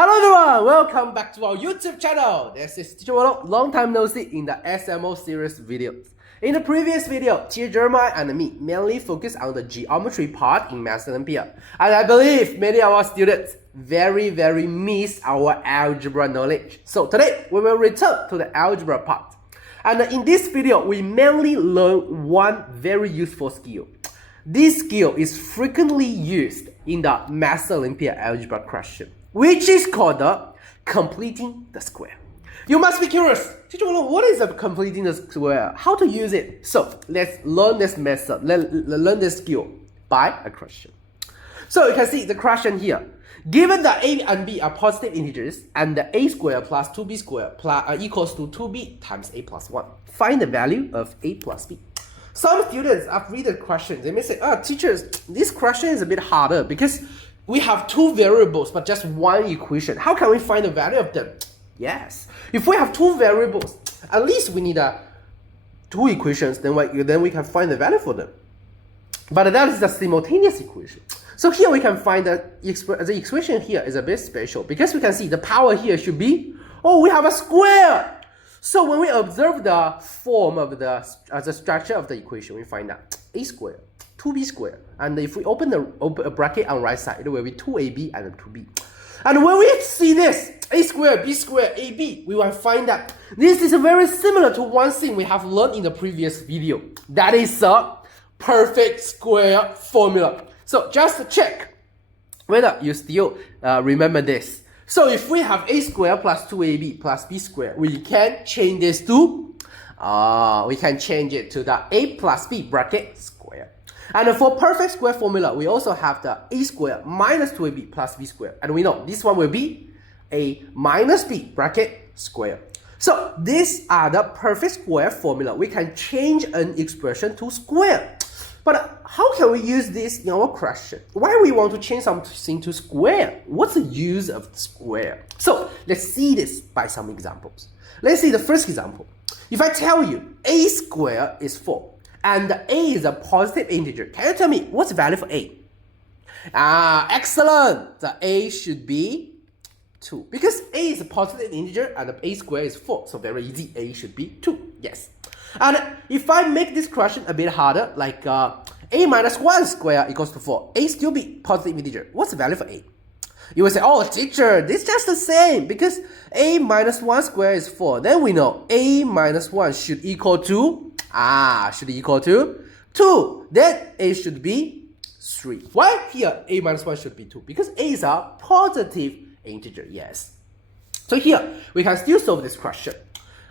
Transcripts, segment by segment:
Hello everyone, welcome back to our YouTube channel. This is Teacher Wolo, long time no see in the SMO series videos. In the previous video, Teacher Jeremiah and me mainly focused on the geometry part in Maths Olympia. And I believe many of our students very miss our algebra knowledge. So today, we will return to the algebra part. And in this video, we mainly learn one very useful skill. This skill is frequently used in the Maths Olympia algebra question, which is called the completing the square. You must be curious, Teacher Wolo, what is a completing the square? How to use it? So let's learn this method, learn this skill by a question. So you can see the question here. Given that a and b are positive integers and the a squared plus 2b squared equals to 2b times a plus 1, find the value of a plus b. Some students, after reading the question, they may say, teachers, this question is a bit harder because we have two variables but just one equation. How can we find the value of them? Yes, if we have two variables, at least we need two equations, then we can find the value for them. But that is the simultaneous equation. So here we can find that the expression here is a bit special because we can see the power here should be, we have a square. So when we observe the form of the structure of the equation, we find that a squared, 2b squared, and if we open a bracket on right side, it will be 2ab and 2b. And when we see this, a squared, b squared, ab, we will find that this is very similar to one thing we have learned in the previous video. That is a perfect square formula. So just check whether you still remember this. So if we have a squared plus 2ab plus b squared, we can change this to, we can change it to the a plus b bracket square. And for perfect square formula, we also have the a squared minus 2ab plus b squared. And we know this one will be a minus b bracket square. So these are the perfect square formula. We can change an expression to square. But how can we use this in our question? Why we want to change something to square? What's the use of square? So let's see this by some examples. Let's see the first example. If I tell you a squared is 4 and a is a positive integer, can you tell me what's the value for a? Excellent. The a should be 2 because a is a positive integer and a squared is 4. So very easy, a should be 2. Yes. And if I make this question a bit harder, like a minus 1 squared equals to 4, a still be positive integer. What's the value for a? You will say, teacher, this is just the same because a minus 1 squared is 4. Then we know a minus 1 should equal to, 2. Then a should be 3. Why here a minus 1 should be 2? Because a is a positive integer, yes. So here, we can still solve this question.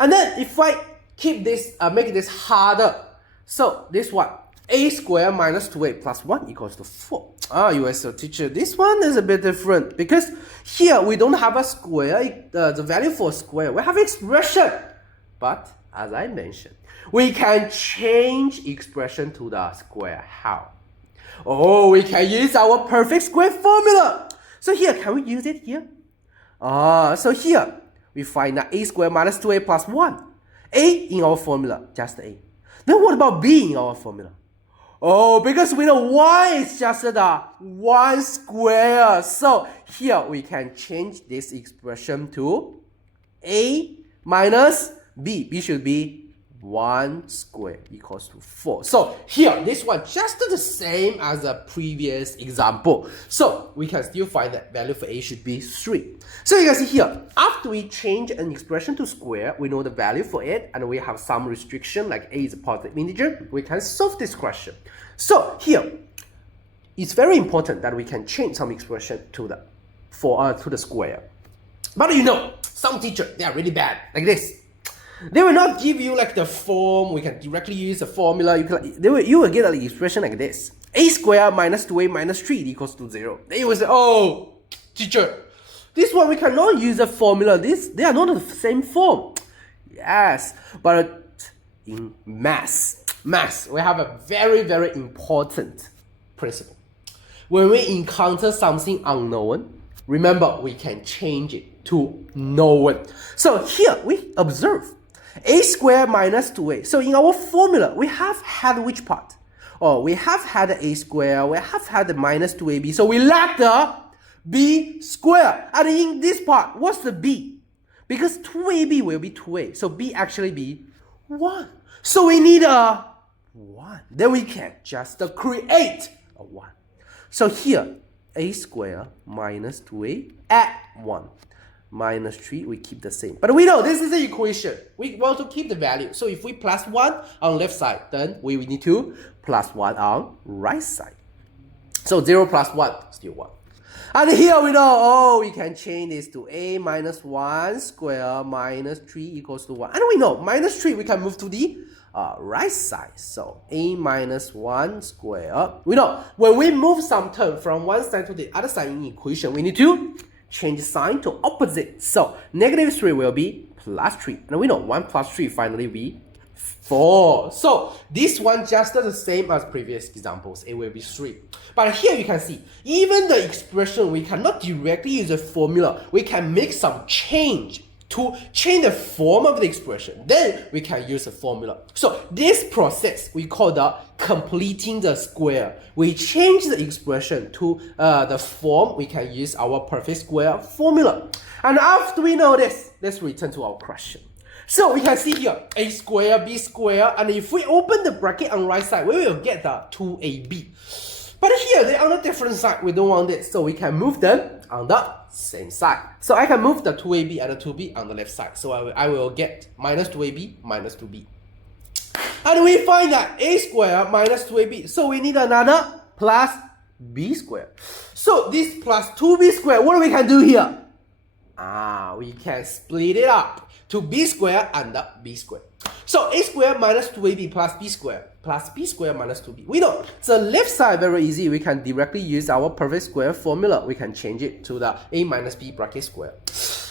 And then if I keep this, make this harder. So this one, a squared minus 2a plus 1 equals to 4. You will say, teacher, this one is a bit different because here we don't have a square, the value for square. We have expression. But as I mentioned, we can change expression to the square. How? We can use our perfect square formula. So here, can we use it here? So here, we find that a squared minus 2a plus 1. A in our formula, just a. Then what about b in our formula? Because we know y is just the 1 square. So here we can change this expression to a minus b. B should be 1 square equals to 4. So here, this one just the same as the previous example. So we can still find that value for a should be 3. So you can see here, after we change an expression to square, we know the value for it, and we have some restriction like a is a positive integer. We can solve this question. So here, it's very important that we can change some expression to the square. But you know, some teachers, they are really bad, like this. They will not give you like the form. We can directly use the formula. You will get an expression like this: a squared minus 2a minus 3 equals to 0. Then you will say, teacher, this one we cannot use a formula. They are not the same form. Yes, but in maths, we have a very important principle. When we encounter something unknown, remember we can change it to known. So here we observe a squared minus 2a. So in our formula, we have had which part? We have had a squared, we have had the minus 2ab. So we lack the b squared. And in this part, what's the b? Because 2ab will be 2a, so b actually be 1. So we need a 1. Then we can just create a 1. So here, a squared minus 2a add 1. Minus 3, we keep the same. But we know this is the equation. We want to keep the value. So if we plus 1 on left side, then we need to plus 1 on right side. So 0 plus 1, still 1. And here we know, oh, we can change this to a minus 1 square minus 3 equals to 1. And we know, minus 3, we can move to the right side. So a minus 1 square. We know, when we move some term from one side to the other side in equation, we need to change sign to opposite. So negative 3 will be plus 3. And we know 1 plus 3 finally be 4. So this one just does the same as previous examples. It will be 3. But here you can see, even the expression, we cannot directly use a formula. We can make some change to change the form of the expression. Then we can use a formula. So this process we call the completing the square. We change the expression to the form. We can use our perfect square formula. And after we know this, let's return to our question. So we can see here a square, b square, and if we open the bracket on right side, we will get the 2ab. But here they're on a different side. We don't want it, so we can move them on the same side. So I can move the 2ab and the 2b on the left side. So I will get minus 2ab minus 2b. And we find that a square minus 2ab. So we need another plus b square. So this plus 2b square, what we can do here? We can split it up to b square and the b square. So a square minus 2ab plus b square minus 2b. We know the left side very easy. We can directly use our perfect square formula. We can change it to the a minus b bracket square.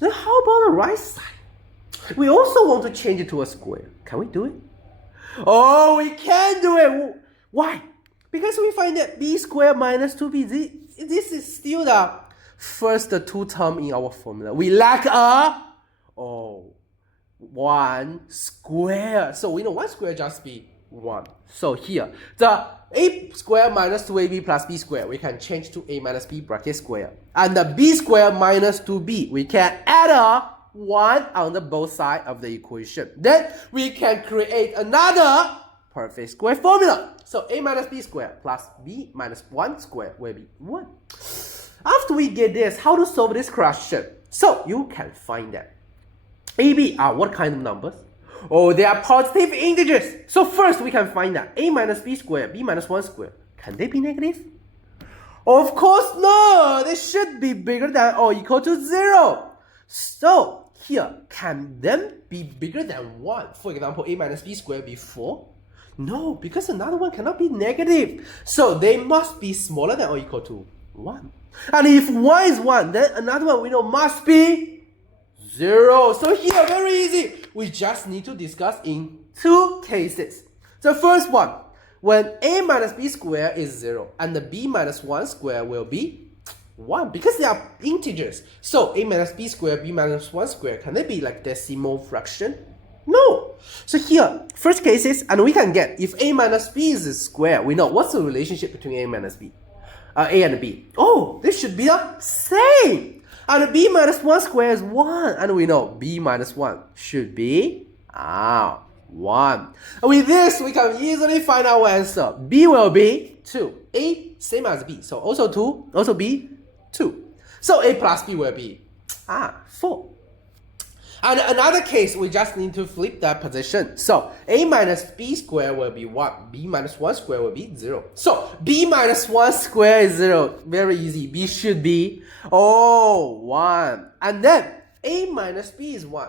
Then how about the right side? We also want to change it to a square. Can we do it? Oh, we can do it. Why? Because we find that b square minus 2b, this is still the first two term in our formula. We lack a 1 square. So we know 1 square just be 1. So here, the a square minus 2ab plus b square, we can change to a minus b bracket square. And the b square minus 2b, we can add a 1 on the both sides of the equation. Then we can create another perfect square formula. So a minus b square plus b minus 1 square will be 1. After we get this, how to solve this question? So you can find that AB are what kind of numbers? Oh, they are positive integers. So first we can find that a minus b square, b minus 1 square. Can they be negative? Of course no. They should be bigger than or equal to 0. So here, can them be bigger than 1? For example, a minus b square be 4? No, because another one cannot be negative. So they must be smaller than or equal to 1. And if 1 is 1, then another one we know must be 0. So here, very easy. We just need to discuss in two cases. The first one, when a minus b square is 0 and the b minus 1 square will be 1 because they are integers. So a minus b square, b minus 1 square, can they be like decimal fraction? No. So here, first cases, and we can get if a minus b is a square, we know what's the relationship between a minus b. A and b. Oh, this should be the same. And b minus 1 square is 1. And we know b minus 1 should be 1. And with this, we can easily find our answer. B will be 2. A, same as b. So also 2, also b, 2. So a plus b will be 4. And another case, we just need to flip that position. So a minus b square will be 1. B minus 1 square will be 0. So b minus 1 square is 0. Very easy. B should be 1. And then a minus b is 1.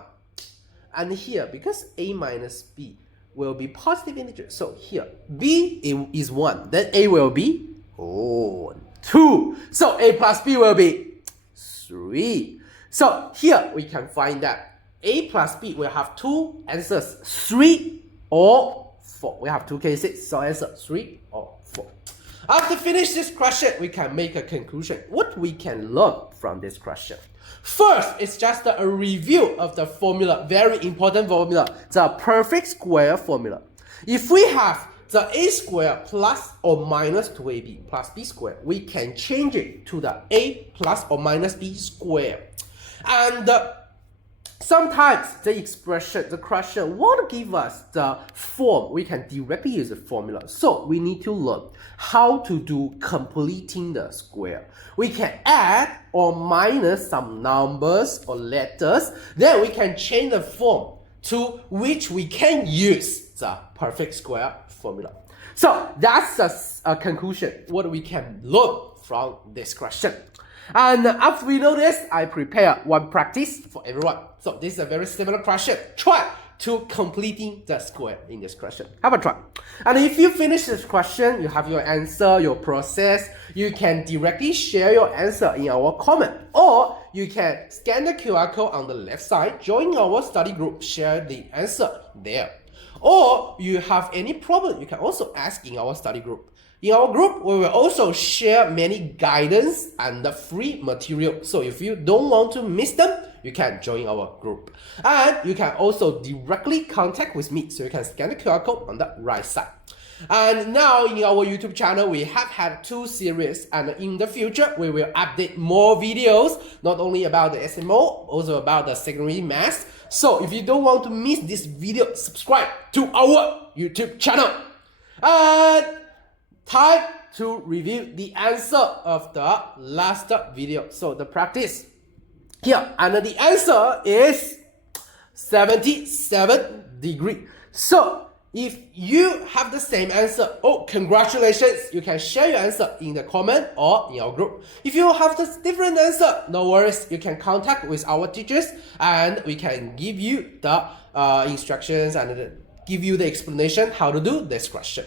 And here, because a minus b will be positive integer, so here b is 1. Then a will be 2. So a plus b will be 3. So here we can find that a plus b will have two answers, 3 or 4. We have two cases, so answer 3 or 4. After finish this question, we can make a conclusion. What we can learn from this question? First, it's just a review of the formula, very important formula, the perfect square formula. If we have the a squared plus or minus 2ab plus b squared, we can change it to the a plus or minus b squared. And sometimes the expression, the question won't give us the form. We can directly use the formula. So we need to learn how to do completing the square. We can add or minus some numbers or letters. Then we can change the form to which we can use the perfect square formula. So that's a conclusion, what we can learn from this question. And after we know this, I prepare one practice for everyone. So this is a very similar question. Try to completing the square in this question. Have a try. And if you finish this question, you have your answer, your process, you can directly share your answer in our comment. Or you can scan the QR code on the left side, join our study group, share the answer there. Or you have any problem, you can also ask in our study group. In our group, we will also share many guidance and the free material. So if you don't want to miss them, you can join our group. And you can also directly contact with me. So you can scan the QR code on the right side. And now in our YouTube channel, we have had 2 series. And in the future, we will update more videos, not only about the SMO, also about the secondary maths. So if you don't want to miss this video, subscribe to our YouTube channel. And time to review the answer of the last video. So the practice here, and the answer is 77 degrees. So if you have the same answer, oh, congratulations, you can share your answer in the comment or in our group. If you have the different answer, no worries, you can contact with our teachers and we can give you the instructions and give you the explanation how to do this question.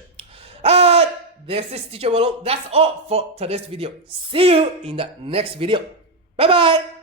This is Teacher Wolo. That's all for today's video. See you in the next video. Bye bye.